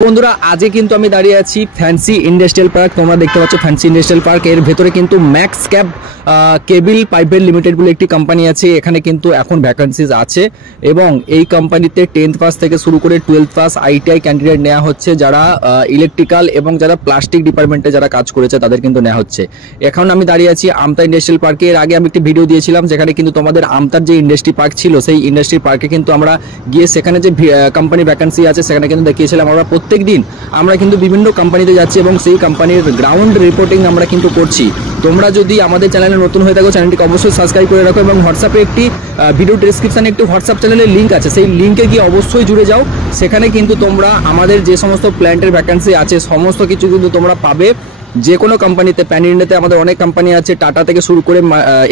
বন্ধুরা আজকে কিন্তু আমি দাঁড়িয়ে আছি ফ্যান্সি ইন্ডাস্ট্রিয়াল পার্ক। তোমরা দেখতে পাচ্ছ ফ্যান্সি ইন্ডাস্ট্রিয়াল পার্ক, এর ভেতরে কিন্তু ম্যাক্স ক্যাপ কেবল পাইপের লিমিটেড বলে একটি কোম্পানি আছে। এখানে কিন্তু এখন ভ্যাকেন্সিজ আছে এবং এই কোম্পানিতে 10th পাস থেকে শুরু করে 12th পাস আইটিআই ক্যান্ডিডেট নেওয়া হচ্ছে। যারা ইলেকট্রিক্যাল এবং যারা প্লাস্টিক ডিপার্টমেন্টে যারা কাজ করেছে তাদের কিন্তু নেওয়া হচ্ছে। এখন আমি দাঁড়িয়ে আছি আমতা ইন্ডাস্ট্রিয়াল পার্কে। এর আগে আমি একটি ভিডিও দিয়েছিলাম যেখানে কিন্তু তোমাদের আমতার যে ইন্ডাস্ট্রি পার্ক ছিল সেই ইন্ডাস্ট্রি পার্কে কিন্তু আমরা গিয়ে সেখানে যে কোম্পানি ভ্যাকেন্সি আছে সেখানে কিন্তু দেখিয়েছিলাম। আমরা প্রত্যেক দিন আমরা কিন্তু বিভিন্ন কোম্পানিতে যাচ্ছি এবং সেই কোম্পানির গ্রাউন্ড রিপোর্টিং আমরা কিন্তু করছি। তোমরা যদি আমাদের চ্যানেলে নতুন হয়ে থাকো চ্যানেলটিকে অবশ্যই সাবস্ক্রাইব করে রাখো এবং হোয়াটসঅ্যাপে একটি ভিডিও ডেসক্রিপশনে একটি হোয়াটসঅ্যাপ চ্যানেলের লিঙ্ক আছে, সেই লিঙ্কে গিয়ে অবশ্যই জুড়ে যাও। সেখানে কিন্তু তোমরা আমাদের যে সমস্ত প্ল্যান্টের ভ্যাকেন্সি আছে সমস্ত কিছু কিন্তু তোমরা পাবে। যে কোনো কোম্পানিতে প্যান ইন্ডিয়াতে আমাদের অনেক কোম্পানি আছে, টাটা থেকে শুরু করে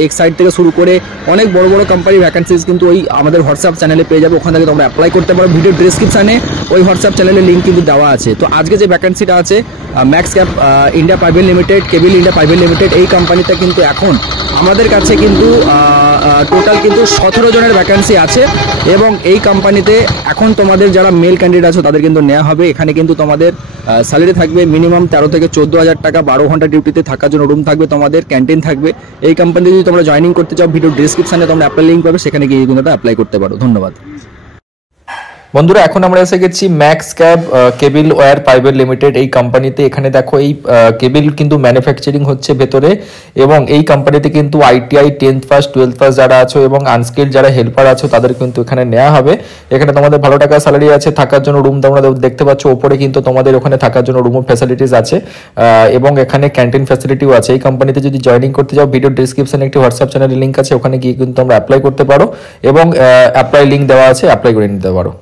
এক্সাইড থেকে শুরু করে অনেক বড় বড় কোম্পানির ভ্যাকেন্সিজ কিন্তু ওই আমাদের হোয়াটসঅ্যাপ চ্যানেলে পেয়ে যাবে। ওখান থেকে তোমরা অ্যাপ্লাই করতে পারো। ভিডিও ডেসক্রিপশনে ওই হোয়াটসঅ্যাপ চ্যানেলের লিঙ্ক কিন্তু দেওয়া আছে। তো আজকে যে ভ্যাকেন্সিটা আছে Max Cap India private limited, কেবল ইন্ডিয়া প্রাইভেট লিমিটেড, এই কোম্পানিতে কিন্তু এখন আমাদের কাছে কিন্তু টোটাল কিন্তু 17 জনের ভ্যাকেন্সি আছে এবং এই কোম্পানিতে এখন তোমাদের যারা মেল ক্যান্ডিডেট আছে তাদের কিন্তু নেওয়া হবে। এখানে কিন্তু তোমাদের স্যালারি থাকবে মিনিমাম 13 থেকে 14,000 টাকা, 12 ঘন্টা ডিউটিতে থাকার জন্য রুম থাকবে, তোমাদের ক্যান্টিন থাকবে। এই কোম্পানিতে যদি তোমরা জয়েনিং করতে চাও ভিডিও ডিসক্রিপশনে তোমরা অ্যাপ্লাই লিঙ্ক পাবে, সেখানে গিয়ে কিন্তু অ্যাপ্লাই করতে পারো। ধন্যবাদ বন্ধুরা, এখন আমরা এসে গেছি ম্যাক্স ক্যাব কেবল ওয়্যার প্রাইভেট লিমিটেড এই কোম্পানিতে। এখানে দেখো এই কেবল কিন্তু ম্যানুফ্যাকচারিং হচ্ছে ভেতরে এবং এই কোম্পানিতে কিন্তু ITI 10th pass 12th pass যারা আছো এবং আনস্কিল্ড যারা হেল্পার আছো তাদের কিন্তু এখানে নেওয়া হবে। এখানে তোমাদের ভালো টাকা স্যালারি আছে, থাকার জন্য রুম তোমরা দেখতে পাচ্ছ ওপরে কিন্তু তোমাদের ওখানে থাকার জন্য রুম ফ্যাসিলিটিস আছে এবং এখানে ক্যান্টিন ফ্যাসিলিটিও আছে। এই কোম্পানিতে যদি জয়েনিং করতে যাও ভিডিও ডিসক্রিপশনে একটি হোয়াটসঅ্যাপ চ্যানেলের লিঙ্ক আছে, ওখানে গিয়ে কিন্তু তোমরা অ্যাপ্লাই করতে পারো এবং অ্যাপ্লাই লিঙ্ক দেওয়া আছে, অ্যাপ্লাই করে নিতে পারো।